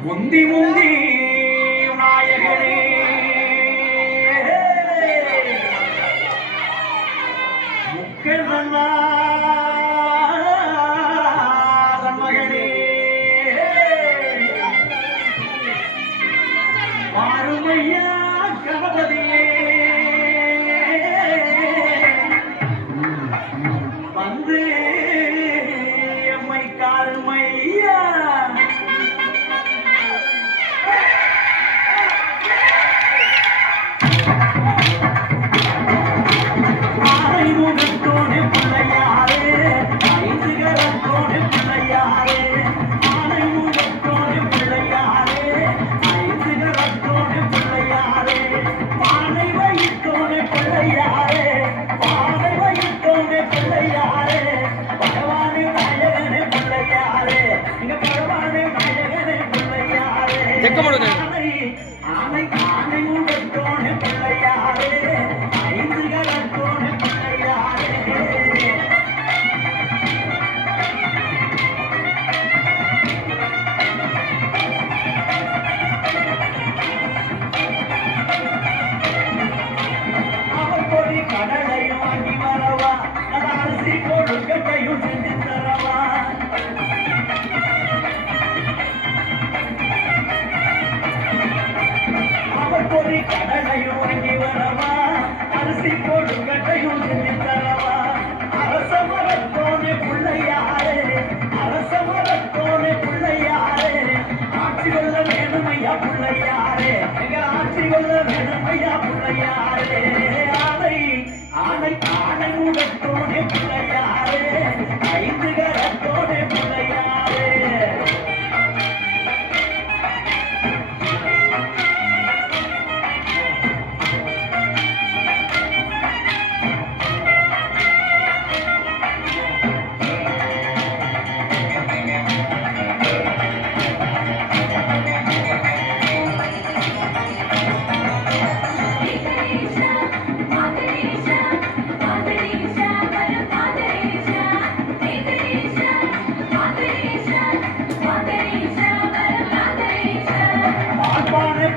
முந்தி முந்தி நாயகனே முக்கள் மகனே மாறுமையா கணபதியே வந்து எம்மை காருமையா கடலையும் வாங்கி வரவா அரிசி கொழுக்கட்டையும் செஞ்சு தரவா பொறி கடலையும் வாங்கி வரவா அரிசி கொழுக்கட்டையும் செஞ்சு தரவா அரச மரத்தோனே பிள்ளையாரே அரச மரத்தோனே பிள்ளையாரே ஆட்சி கொள்ள வேணுமையா பிள்ளையாரே எங்க ஆட்சி கொள்ள வேணுமையா பிள்ளையாரே ஆனை ஆனை முகத்தோனே பிள்ளையாரே ஐந்து கரத்தோனே பிள்ளையாரே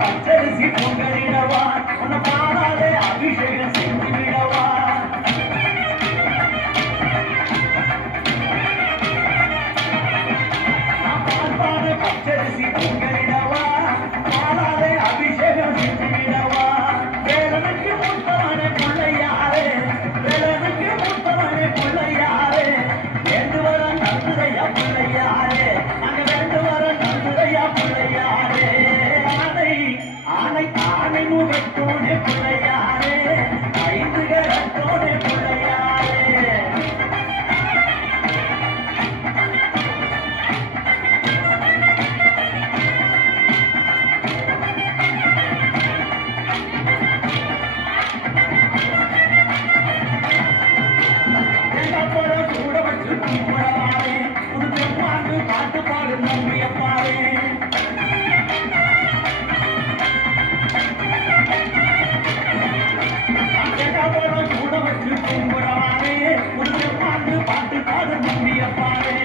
பச்சரிசி பொங்கலிடவா உன்னை பாடாதே அபிஷேகம் செஞ்சு விடவா பாடாதே பச்சரிசி பொங்கலிடவா பாடாதே அபிஷேகம் செஞ்சு விடவா வேலனுக்கு மூத்தவனே பிள்ளையாரே வேலனுக்கு மூத்தவனே பிள்ளையாரே வேண்டு வர நந்துரையா பிள்ளையாரே நாங்க வேண்டு வர நந்துரையா பிள்ளையாரே ஆனை ஆனை முகத்தோனே பிள்ளையாரே ஐந்து கரத்தோனே பிள்ளையாரே கூட வச்சு கும்பிடவாரே புது பெருமாண்டு பாட்டு பாடு நம்பியப்பாரே கூட வச்சு கும்பிடவாரே புது பெருமாண்டு பாட்டு பாடு நம்பியப்பாரே